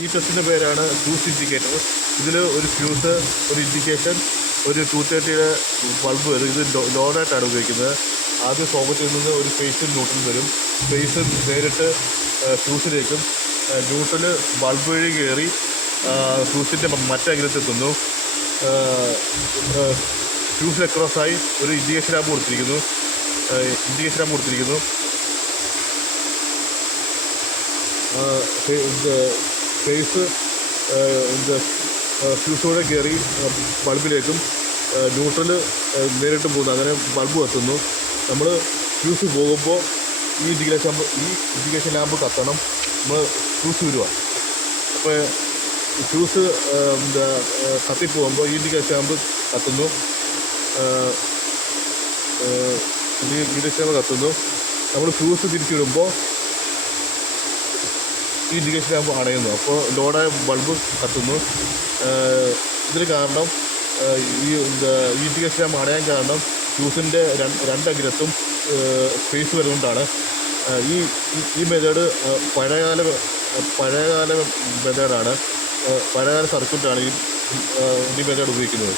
ഈ ടെസ്റ്റിൻ്റെ പേരാണ് fuse indicator. ഇതിൽ ഒരു ഫ്യൂസ്, ഒരു ഇൻഡിക്കേഷൻ, ഒരു 230 ബൾബ് വരും. ഇത് ലോഡായിട്ടാണ് ഉപയോഗിക്കുന്നത്. ആദ്യം സോക്കറ്റിൽ നിന്ന് ഒരു ഫേസും ന്യൂട്രൽ വരും. ഫേസ് നേരിട്ട് ഫ്യൂസിലേക്കും ന്യൂട്രൽ ബൾബ് വഴി കയറി ഫ്യൂസിൻ്റെ മറ്റഗ്രത്തെത്തുന്നു. ഫ്യൂസിൽ അക്രോസായി ഒരു ഇൻഡിക്കേഷൻ ലാമ്പ് കൊടുത്തിരിക്കുന്നു. ഫേസ് ഫ്യൂസോടെ കയറി ബൾബിലേക്കും ന്യൂട്രൽ നേരിട്ട് പോകുന്നു. അങ്ങനെ ബൾബ് കത്തുന്നു. നമ്മൾ ഫ്യൂസ് പോകുമ്പോൾ ഈ ഇൻഡിക്കേഷൻ ലാമ്പ് കത്തണം. നമ്മൾ ഫ്യൂസ് വിടുക. അപ്പോൾ ഫ്യൂസ് കത്തിപ്പോകുമ്പോൾ ഈ ഇൻഡിക്കേഷൻ ലാമ്പ് കത്തുന്നു. നമ്മൾ ഫ്യൂസ് തിരിച്ചിടുമ്പോൾ ഈ ഇൻഡിക്കേഷൻ ലാമ്പ് അണയുന്നു. അപ്പോൾ ലോഡായ ബൾബ് കത്തുന്നു. ഇതിന് കാരണം ഈ ഇൻഡിക്കേഷൻ ലാമ്പ് അണയാൻ കാരണം ഫ്യൂസിൻ്റെ രണ്ടഗ്രത്തും സ്പേസ് വരുന്നതുകൊണ്ടാണ്. ഈ മെത്തേഡ് പഴയകാല മെത്തേഡാണ്. പഴയകാല സർക്യൂട്ടാണ് ഈ മെത്തേഡ് ഉപയോഗിക്കുന്നത്.